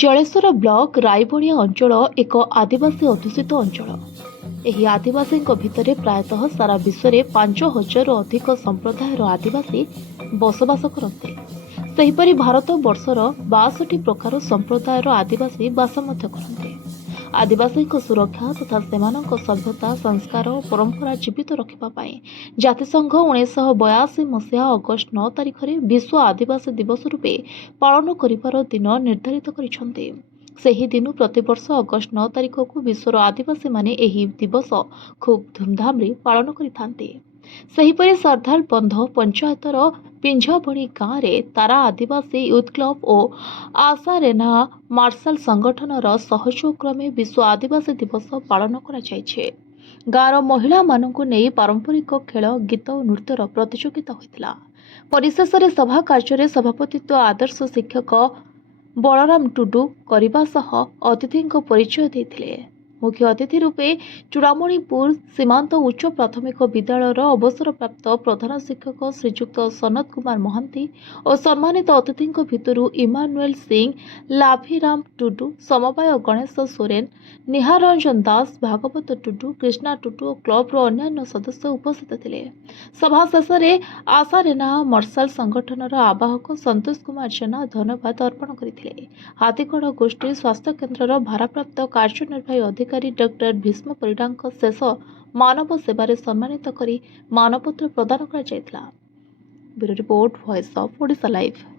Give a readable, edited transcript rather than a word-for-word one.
Jaleswar block Raibania ଅଞ୍ଚଳ ଏକ ଆଦିବାସୀ ଅଧ୍ୟୁଷିତ ଅଞ୍ଚଳ। ଏହି ଆଦିବାସୀଙ୍କ ଭିତରେ ପ୍ରାୟତଃ ସାରା ବିଶ୍ୱରେ 5,000ରୁ ଅଧିକ ସମ୍ପ୍ରଦାୟର ଆଦିବାସୀ ବସବାସ କରନ୍ତି। ସେହିପରି ଭାରତ ବର୍ଷର 62 ପ୍ରକାର ସମ୍ପ୍ରଦାୟର ଆଦିବାସୀ ବାସ ମଧ୍ୟ କରନ୍ତି। ଆଦିବାସୀଙ୍କ ସୁରକ୍ଷା ତଥା ସେମାନଙ୍କ ସଭ୍ୟତା ସଂସ୍କାର ଓ ପରମ୍ପରା ଜୀବିତ ରଖିବା ପାଇଁ ଜାତିସଂଘ 1982 ମସିହା ଅଗଷ୍ଟ 9 ତାରିଖରେ ବିଶ୍ୱ ଆଦିବାସୀ ଦିବସ ରୂପେ ପାଳନ କରିବାର ଦିନ ନିର୍ଦ୍ଧାରିତ କରିଛନ୍ତି। ସେହି ଦିନ ପ୍ରତିବର୍ଷ ଅଗଷ୍ଟ 9 ତାରିଖକୁ ବିଶ୍ୱର ଆଦିବାସୀମାନେ ଏହି ଦିବସ ଖୁବ୍ ଧୁମଧାମରେ ପାଳନ କରିଥାନ୍ତି। ସେହିପରି ସରଦାର ବନ୍ଧ ପଞ୍ଚାୟତର ପିଞ୍ଝାବଣି ଗାଁରେ ତାରା ଆଦିବାସୀ ୟୁଥ୍ କ୍ଲବ ଓ ଆଶା ରେନା ମାର୍ଶାଲ ସଂଗଠନର ସହଯୋଗ କ୍ରମେ ବିଶ୍ୱ ଆଦିବାସୀ ଦିବସ ପାଳନ କରାଯାଇଛି। ଗାଁର ମହିଳାମାନଙ୍କୁ ନେଇ ପାରମ୍ପରିକ ଖେଳ ଗୀତ ଓ ନୃତ୍ୟର ପ୍ରତିଯୋଗିତା ହୋଇଥିଲା। ପରିଶେଷରେ ସଭା କାର୍ଯ୍ୟରେ ସଭାପତିତ୍ୱ ଆଦର୍ଶ ଶିକ୍ଷକ ବଳରାମ ଟୁଡୁ କରିବା ସହ ଅତିଥିଙ୍କ ପରିଚୟ ଦେଇଥିଲେ। ମୁଖ୍ୟ ଅତିଥି ରୂପେ ଚୂଡ଼ାମଣିପୁର ସୀମାନ୍ତ ଉଚ୍ଚ ପ୍ରାଥମିକ ବିଦ୍ୟାଳୟର ଅବସରପ୍ରାପ୍ତ ପ୍ରଧାନ ଶିକ୍ଷକ ଶ୍ରୀଯୁକ୍ତ ସନତ କୁମାର ମହାନ୍ତି ଓ ସମ୍ମାନିତ ଅତିଥିଙ୍କ ଭିତରୁ ଇମାନୁଏଲ ସିଂ, ଲାଭିରାମ ଟୁଡୁ, ସମବାୟ ଗଣେଶ ସୋରେନ, ନିହାରଞ୍ଜନ ଦାସ, ଭାଗବତ ଟୁଡୁ, କୃଷ୍ଣା ଟୁଡୁ ଓ କ୍ଲବର ଅନ୍ୟାନ୍ୟ ସଦସ୍ୟ ଉପସ୍ଥିତ ଥିଲେ। ସଭା ଶେଷରେ ଆଶା ରେନା ମାର୍ଶାଲ ସଂଗଠନର ଆବାହକ ସନ୍ତୋଷ କୁମାର ଜେନା ଧନ୍ୟବାଦ ଅର୍ପଣ କରିଥିଲେ। ହାତୀଗଡ଼ ଗୋଷ୍ଠୀ ସ୍ୱାସ୍ଥ୍ୟ କେନ୍ଦ୍ରର ଭାରପ୍ରାପ୍ତ କାର୍ଯ୍ୟନିର୍ବାହୀ ଅଧିକାରୀ ଡକ୍ଟର ଭୀଷ୍ମ ପରିଡ଼ାଙ୍କ ଶେଷ ମାନବ ସେବାରେ ସମ୍ମାନିତ କରି ମାନପତ୍ର ପ୍ରଦାନ କରାଯାଇଥିଲା। Bureau report, voice of Odisha live.